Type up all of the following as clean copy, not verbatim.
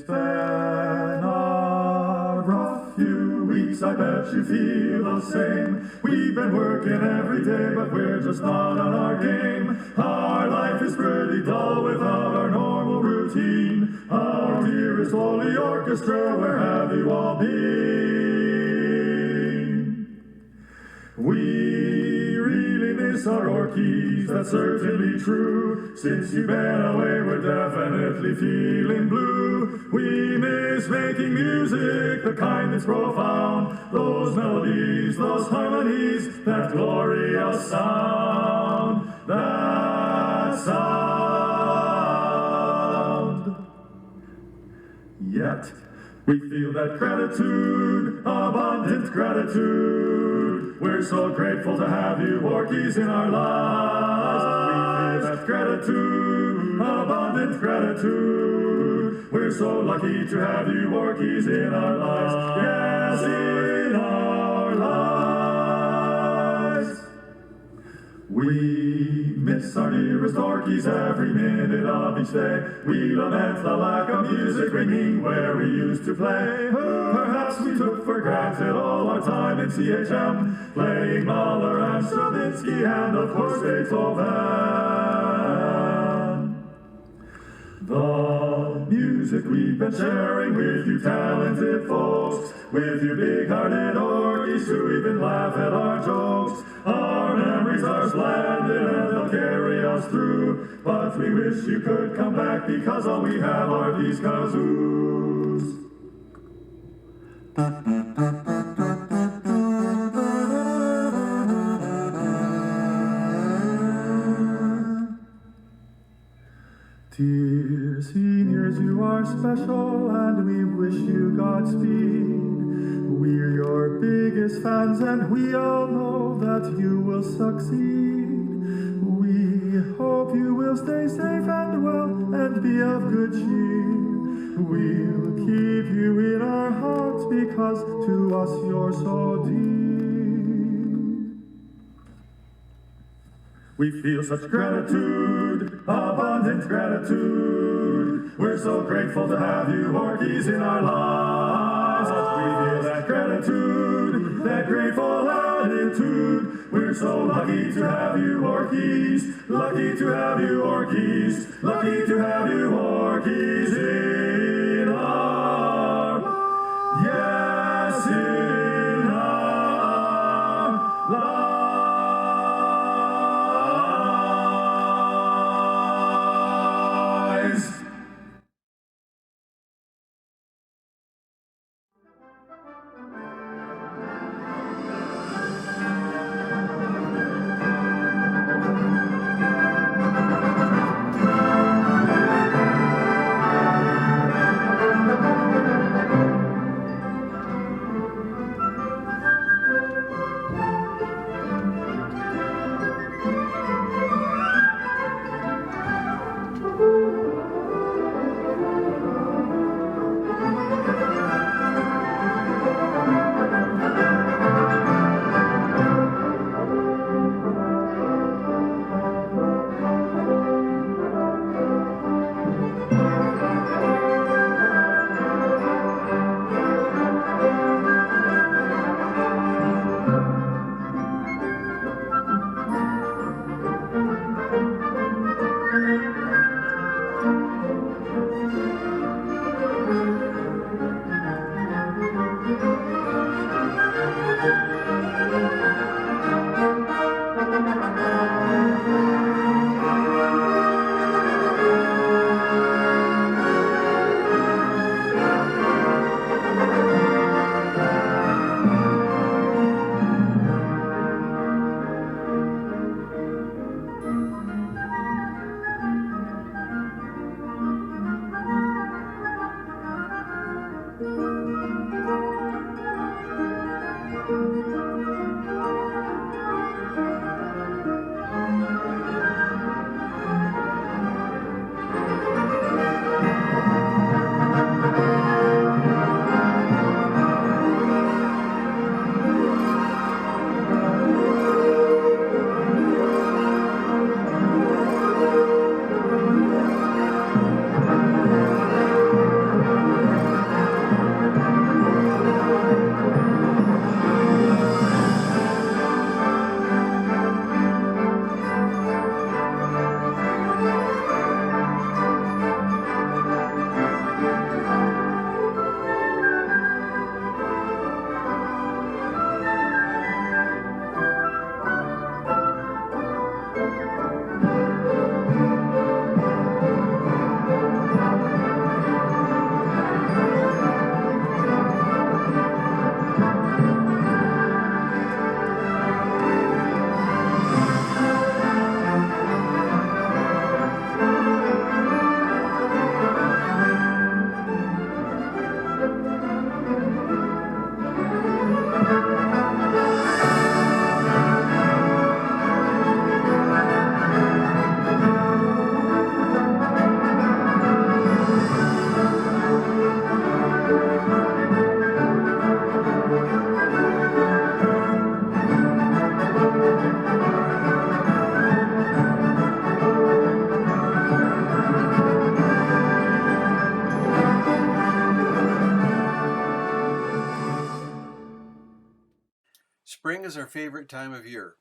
It's been a rough few weeks, I bet you feel the same. We've been working every day, but we're just not on our game. Our life is pretty dull without our normal routine. Our dearest Wally Orchestra, where have you all been? We really miss our Orkies, that's certainly true. Since you've been away, we're definitely feeling blue. We miss making music, the kind that's profound. Those melodies, those harmonies, that glorious sound. That sound. Yet, we feel that gratitude, abundant gratitude. We're so grateful to have you Orkies in our lives. We feel that gratitude, abundant gratitude. We're so lucky to have you Orkies in our lives. Yes, in our lives. We miss our dearest Orkies every minute of each day. We lament the lack of music ringing where we used to play. Perhaps we took for granted all our time in CHM, playing Mahler and Stravinsky and of course Beethoven. The music we've been sharing with you talented folks, with you big-hearted Orkies who even laugh at our jokes. Our memories are splendid and they'll carry us through, but we wish you could come back because all we have are these kazoos. Dear seniors, you are special and we wish you Godspeed. We're your biggest fans and we all know that you will succeed. We hope you will stay safe and well and be of good cheer. We'll keep you in our hearts because to us you're so dear. We feel such gratitude, abundant gratitude. We're so grateful to have you Orkies in our lives. We feel that gratitude, that grateful attitude. We're so lucky to have you Orkies, lucky to have you Orkies, lucky to have you Orkies in our, yes, in our lives. is our favorite time of year.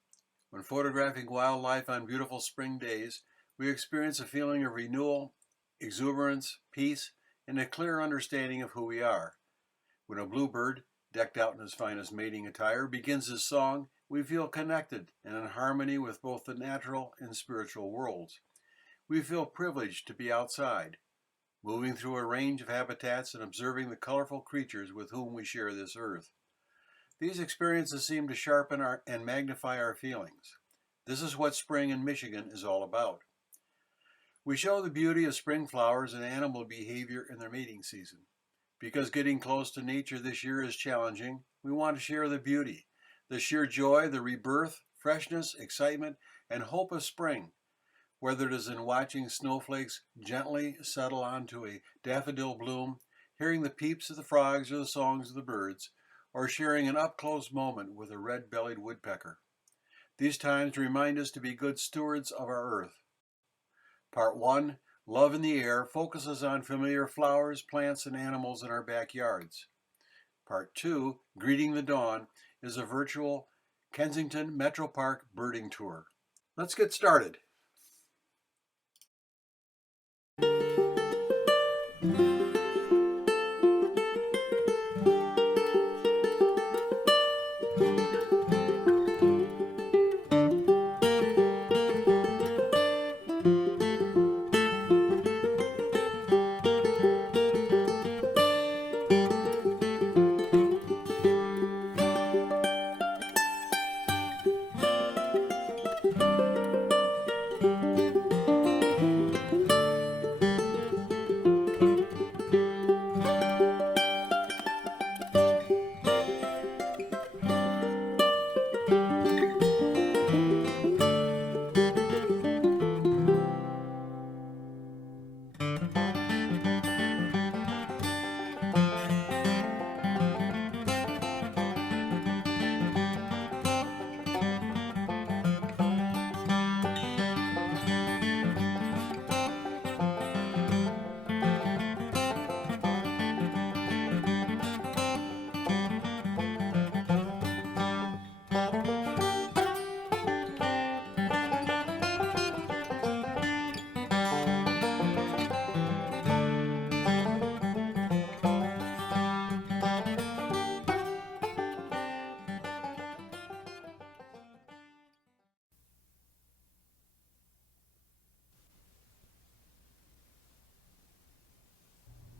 When photographing wildlife on beautiful spring days, we experience a feeling of renewal, exuberance, peace, and a clear understanding of who we are. When a bluebird, decked out in his finest mating attire, begins his song, we feel connected and in harmony with both the natural and spiritual worlds. We feel privileged to be outside, moving through a range of habitats and observing the colorful creatures with whom we share this earth. These experiences seem to sharpen and magnify our feelings. This is what spring in Michigan is all about. We show the beauty of spring flowers and animal behavior in their mating season. Because getting close to nature this year is challenging, we want to share the beauty, the sheer joy, the rebirth, freshness, excitement, and hope of spring, whether it is in watching snowflakes gently settle onto a daffodil bloom, hearing the peeps of the frogs or the songs of the birds, or sharing an up-close moment with a red-bellied woodpecker. These times remind us to be good stewards of our earth. Part 1, Love in the Air, focuses on familiar flowers, plants, and animals in our backyards. Part 2, Greeting the Dawn, is a virtual Kensington Metro Park birding tour. Let's get started.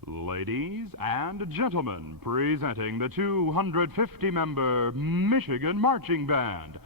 Ladies and gentlemen, presenting the 250-member Michigan Marching Band.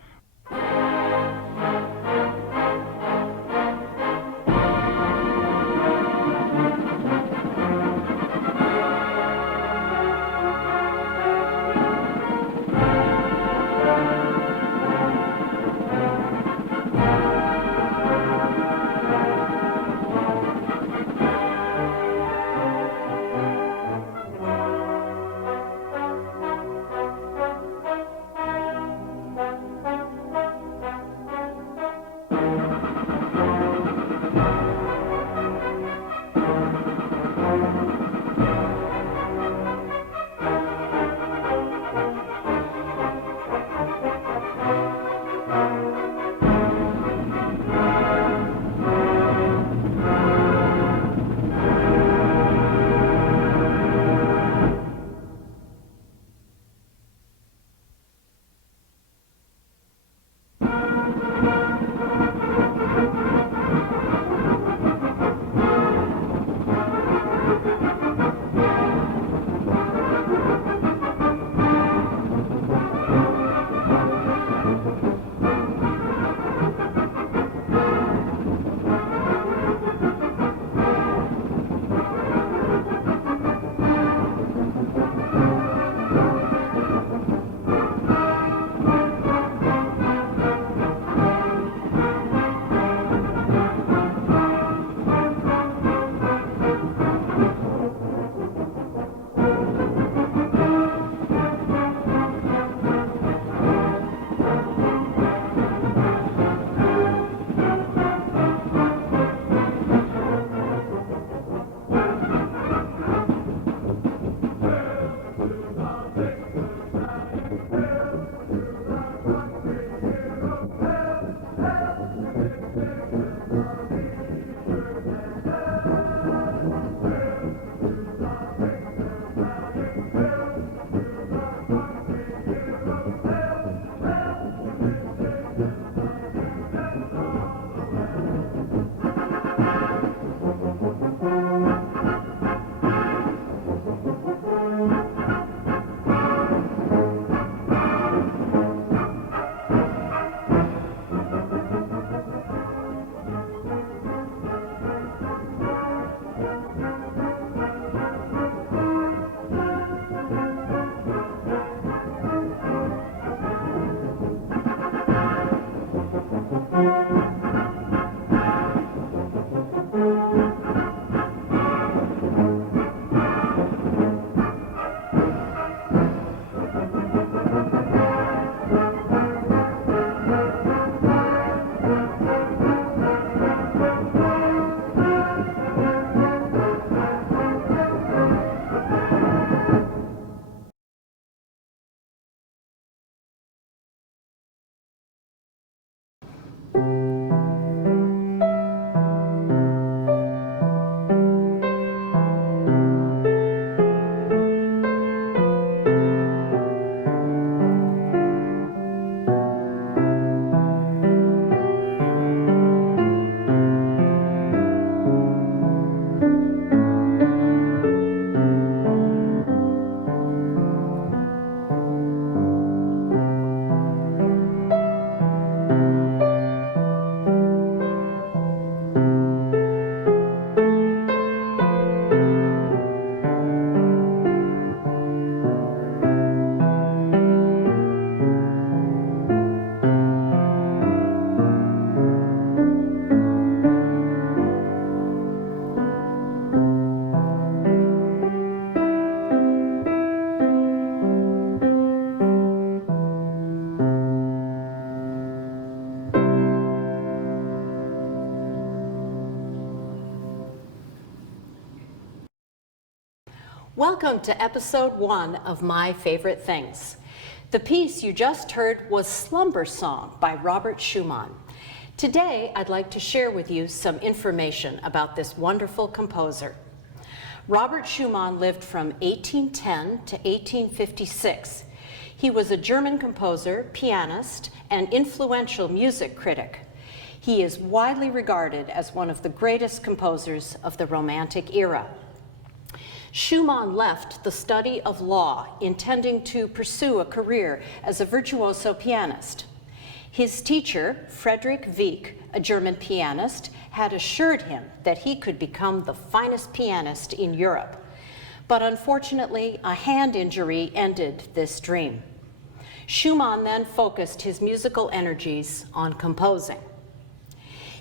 Welcome to episode 1 of My Favorite Things. The piece you just heard was Slumber Song by Robert Schumann. Today, I'd like to share with you some information about this wonderful composer. Robert Schumann lived from 1810 to 1856. He was a German composer, pianist, and influential music critic. He is widely regarded as one of the greatest composers of the Romantic era. Schumann left the study of law, intending to pursue a career as a virtuoso pianist. His teacher, Friedrich Wieck, a German pianist, had assured him that he could become the finest pianist in Europe. But unfortunately, a hand injury ended this dream. Schumann then focused his musical energies on composing.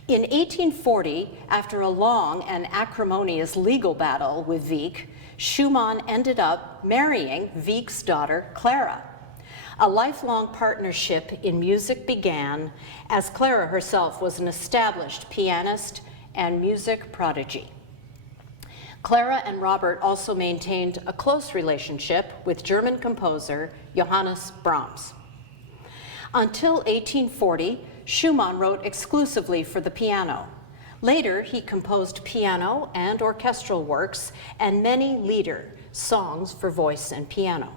In 1840, after a long and acrimonious legal battle with Wieck, Schumann ended up marrying Wieck's daughter, Clara. A lifelong partnership in music began, as Clara herself was an established pianist and music prodigy. Clara and Robert also maintained a close relationship with German composer Johannes Brahms. Until 1840, Schumann wrote exclusively for the piano. Later, he composed piano and orchestral works and many lieder, songs for voice and piano.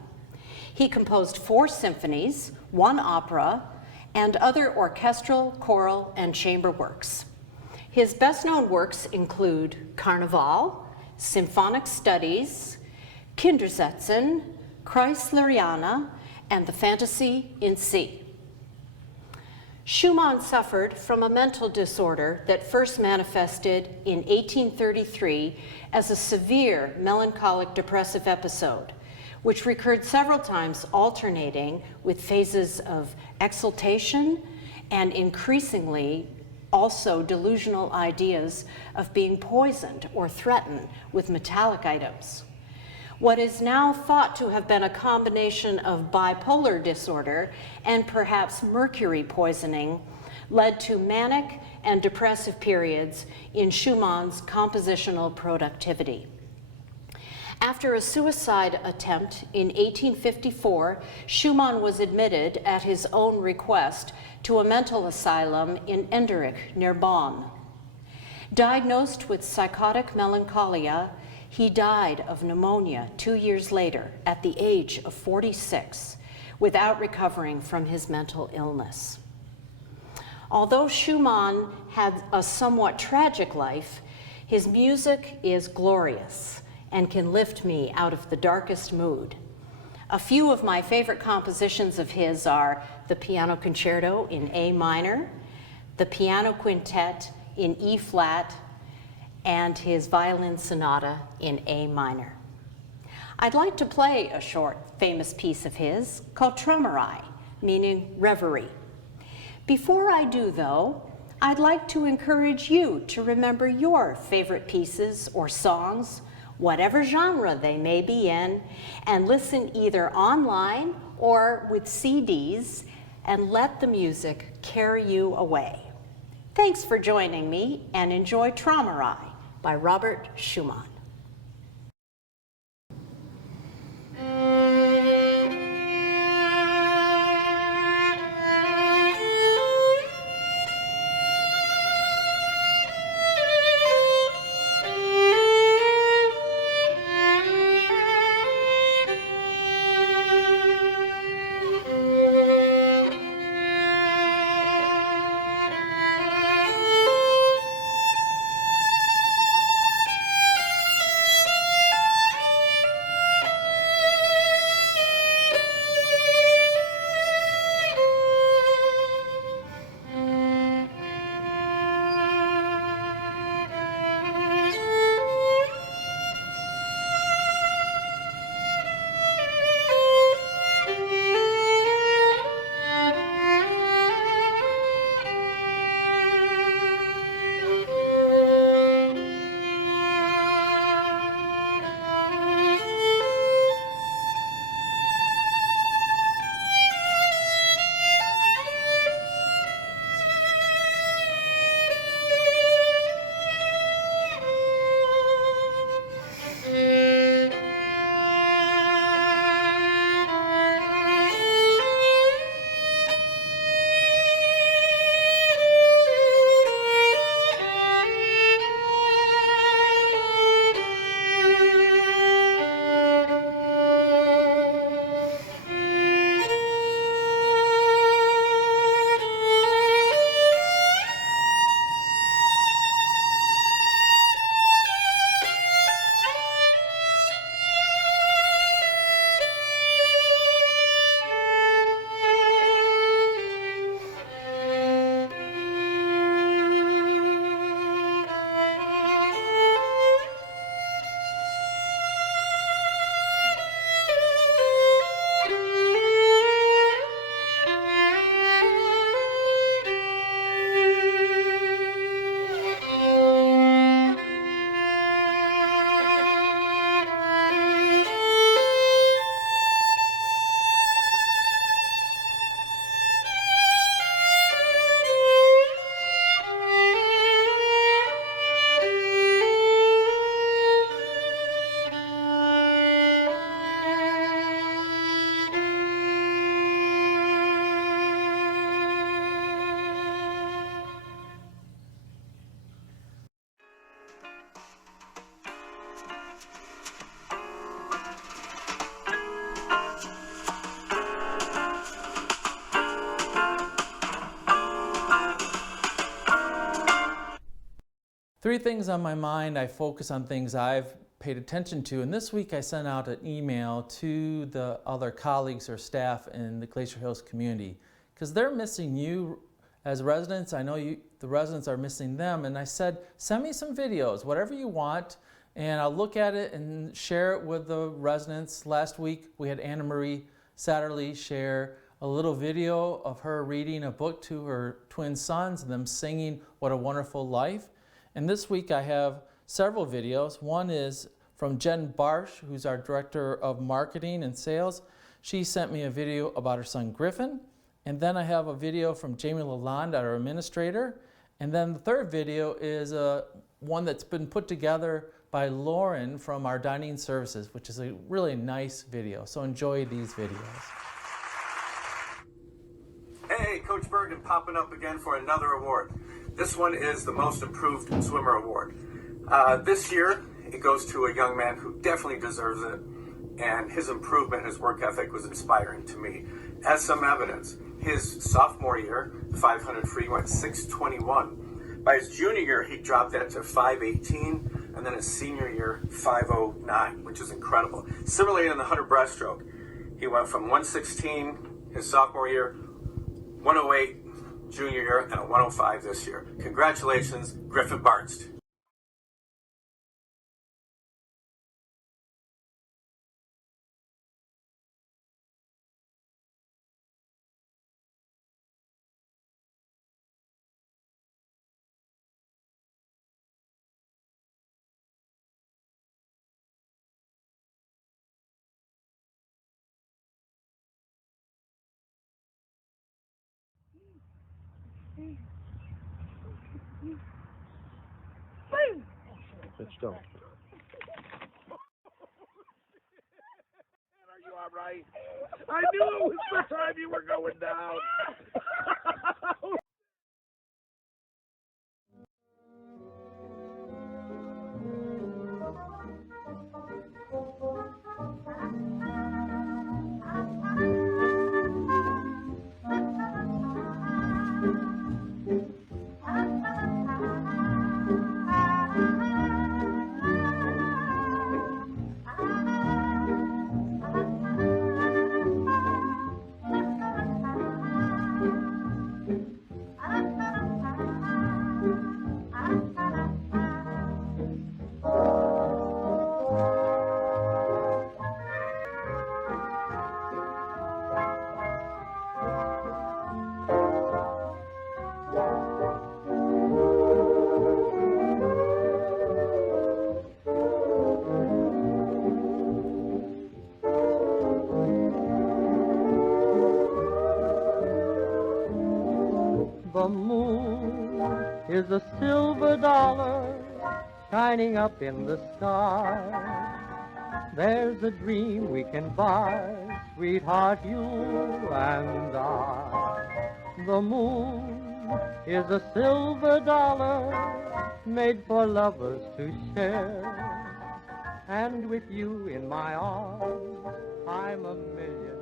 He composed 4 symphonies, 1 opera, and other orchestral, choral, and chamber works. His best-known works include Carnival, Symphonic Studies, Kindersätzen, Kreisleriana, and the Fantasy in C. Schumann suffered from a mental disorder that first manifested in 1833 as a severe melancholic depressive episode, which recurred several times, alternating with phases of exultation and increasingly also delusional ideas of being poisoned or threatened with metallic items. What is now thought to have been a combination of bipolar disorder and perhaps mercury poisoning led to manic and depressive periods in Schumann's compositional productivity. After a suicide attempt in 1854, Schumann was admitted at his own request to a mental asylum in Enderich near Bonn. Diagnosed with psychotic melancholia, he died of pneumonia 2 years later at the age of 46, without recovering from his mental illness. Although Schumann had a somewhat tragic life, his music is glorious and can lift me out of the darkest mood. A few of my favorite compositions of his are the Piano Concerto in A minor, the Piano Quintet in E flat, and his Violin Sonata in A minor. I'd like to play a short, famous piece of his called Träumerei, meaning reverie. Before I do, though, I'd like to encourage you to remember your favorite pieces or songs, whatever genre they may be in, and listen either online or with CDs, and let the music carry you away. Thanks for joining me, and enjoy Träumerei by Robert Schumann. Three things on my mind. I focus on things I've paid attention to, and this week I sent out an email to the other colleagues or staff in the Glacier Hills community because they're missing you as residents. I know the residents are missing them, and I said, send me some videos, whatever you want, and I'll look at it and share it with the residents. Last week we had Anna Marie Satterley share a little video of her reading a book to her twin sons and them singing What a Wonderful Life. And this week I have several videos. One is from Jen Barsh, who's our Director of Marketing and Sales. She sent me a video about her son Griffin. And then I have a video from Jamie Lalonde, our administrator. And then the third video is one that's been put together by Lauren from our Dining Services, which is a really nice video. So enjoy these videos. Hey, Coach Bergen popping up again for another award. This one is the Most Improved Swimmer Award. This year, it goes to a young man who definitely deserves it, and his improvement, his work ethic was inspiring to me. As some evidence, his sophomore year, the 500 free went 6:21. By his junior year, he dropped that to 5:18, and then his senior year, 5:09, which is incredible. Similarly, in the 100 breaststroke, he went from 1:16 his sophomore year, 1:08 junior year, and a 1:05 this year. Congratulations, Griffin Bartst. Let's go. Are you all right? I knew it was the time you were going down. The moon is a silver dollar shining up in the sky. There's a dream we can buy, sweetheart, you and I. The moon is a silver dollar made for lovers to share. And with you in my arms, I'm a millionaire.